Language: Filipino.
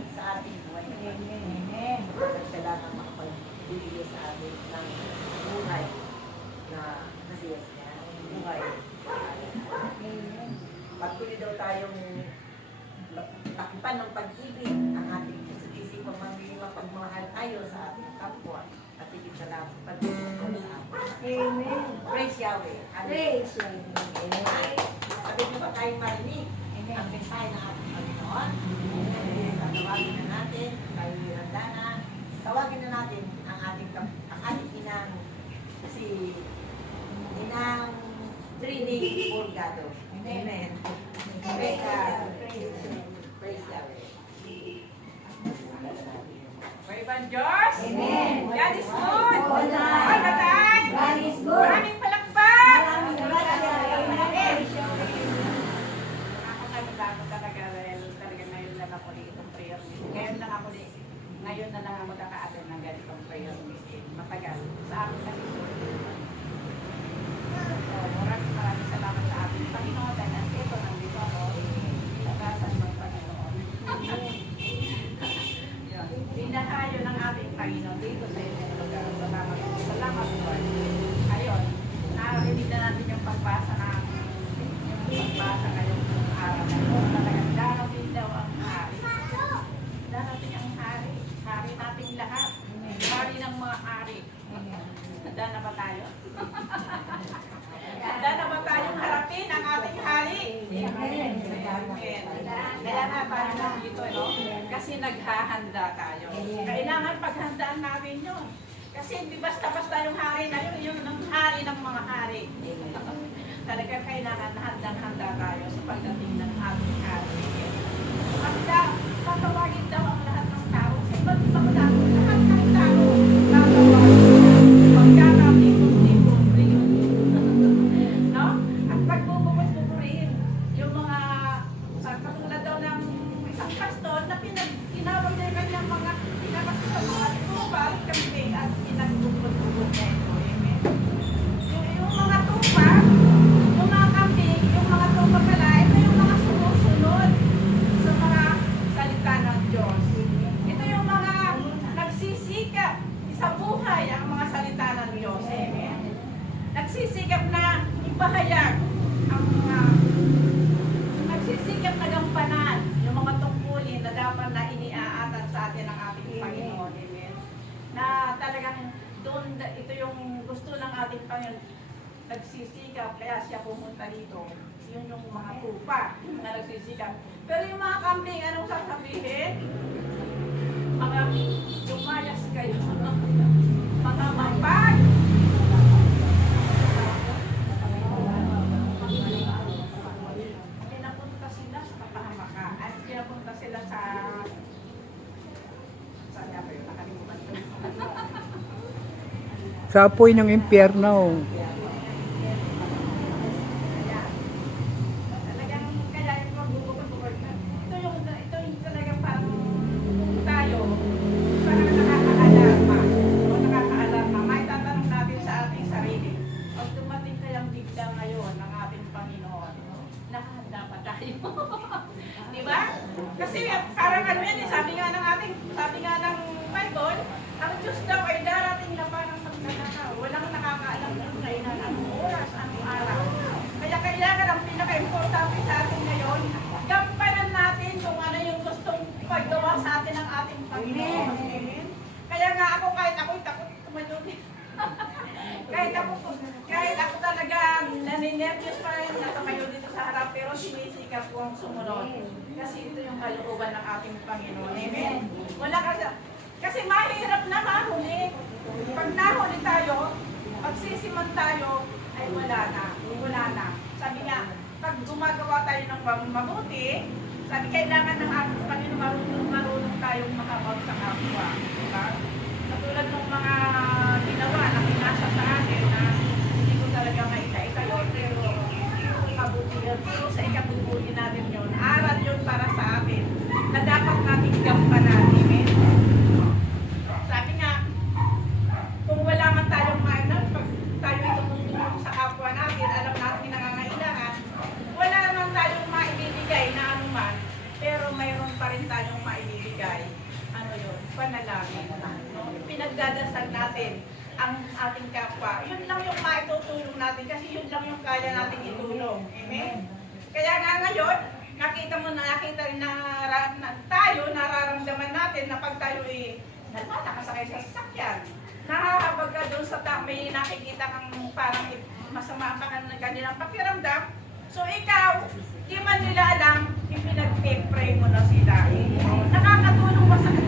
blessing sa ating buhay. Amen. Kailangan makapagbibigay sa atin ng buhay na masaya-saya. Buhay. Amen. Pagpili daw tayong takipan ng pag-ibig ang ating isip-isipang mapagmahal tayo sa ating kapwa at higit sa lahat sa pag-ibig sa atin. Amen. Praise Yahweh. Praise you. Amen. Sabi niyo ba tayo marinig ang mensahe ng ating Panginoon? Tawagin na natin, tayo handa na. Tawagin na natin ang ating inang si Inang Trini Purgado. Amen. Praise God. Praise Yahweh. Praise God, Diyos. Amen. God is good. All the time. All the time. God is good. Maraming palakpak. Maraming salamat. Nakakalimutan talaga dahil talaga ngayon lang ako itong prayer meeting. Ngayon na lang ako magkaka-attend ng ganitong prayer meeting. Matagal. Sa akin kasi maraming salamat sa ating Panginoon dahil nandito ako. Tagasan ng Panginoon. Dinahayo ng ating Panginoon dito sa inyong lugar. Salamat Lord. Ayun, narinig na natin yung pagbasa ngayong araw na ito. Talagang darating daw ang hari. Darating ang hari. Hari nating lahat. Hari ng mga hari. Handa na ba tayo? Handa na ba tayong harapin ang ating hari? Amen. Kaya nga tayo nandito, no? Kasi naghahanda tayo. Kailangan paghandaan natin yun. Kasi hindi basta-basta yung hari na yun, yung hari ng mga hari. Talaga kailangan handang-handa tayo sa pagdating ng ating hari. Handa, tatawagin daw ang lahat ng tao. Sa iba't ibang tao, lahat ng tao tatawagin. Pagkakapikot-ikot yun. No? At pagbubukod-bukurihin, yung mga, sa katulad daw ng isang pastor na tinawag niya kanyang mga pinakasal sa mga tupa, kami at pinagbubod-bukod na ito. Amen. Yung mga tupa, yung mga kambing, yung mga tupa pala, ito yung mga sumusunod sa mga salita ng Diyos. Ito yung mga nagsisikap sa buhay ang mga salita ng Diyos. Amen. Nagsisikap na ipahayag ang mga nagsisikap na gampanan yung mga tungkulin na dapat na iniaatan sa atin ng ating Panginoon. Amen. Na talagang doon, ito yung gusto ng ating Panginoon. Nagsisikap, kaya siya pumunta dito. Yun yung mga tupa, yung mga nagsisikap. Pero yung mga kambing, anong sasabihin? Mga lumayas kayo. Mga mapag. Pinapunta sila sa kapahamakan. At pinapunta sila sa saan nga ba yun? Nakalimutan ko. Sa apoy ng impyerno. Talagang kaya yung magbubukod-bukod na. Ito yung talagang parang tayo, parang nakakaalarma. O nakakaalarma. May tatanong natin sa ating sarili. Pag dumating kayang bigla ngayon ng ating Panginoon, nakahanda pa tayo. Di ba? Kasi parang ano yan, sabi nga ng Bible, ang Diyos daw ay darating na parang magnanakaw. Walang nakakaalam ng kailan, anong oras, anong araw. Kaya kailangan ang pinaka-importante sa atin ngayon, gampanan natin kung ano yung gustong paggawa sa atin ng ating Panginoon. Amen. Kaya nga ako, kahit ako'y takot tumalunod. kahit ako talaga naninervyos pa rin na tumayo dito sa harap, pero sinisikap ko ang sumunod. Kasi ito yung kalooban ng ating Panginoon. Amen. Wala kasi mahirap na mahuli. Pag nahuli tayo, pagsisiman tayo, ay wala na. Sabi nga, pag gumagawa tayo ng mabuti, sabi kailangan ng ating Panginoon marunong tayong makabag sa kapwa. Diba? Katulad ng mga ginawa na pinasa sa akin na hindi ko talaga maita-ita yun, pero kabutihan. Pero sa ikabubuti natin yun, aral yun para sa atin na dapat natin gampanan. Amen. Sabi nga, kung wala man tayong pag tayo tumutulong sa kapwa natin, alam natin nangangailangan, wala naman tayong maibibigay na anuman, pero mayroon pa rin tayong ipagdadasal natin ang ating kapwa. Yun lang yung maitutulong natin kasi yun lang yung kaya natin itulong. Amen? Kaya nga ngayon, nakita rin na tayo, nararamdaman natin na pag tayo nakasakay sa sasakyan, nahahabag ka doon sa may nakikita kang parang masama pa ka ng kanilang pakiramdam. So ikaw, di man nila alam, ipinag-pray mo na sila. Nakakatulong ba sa kanila?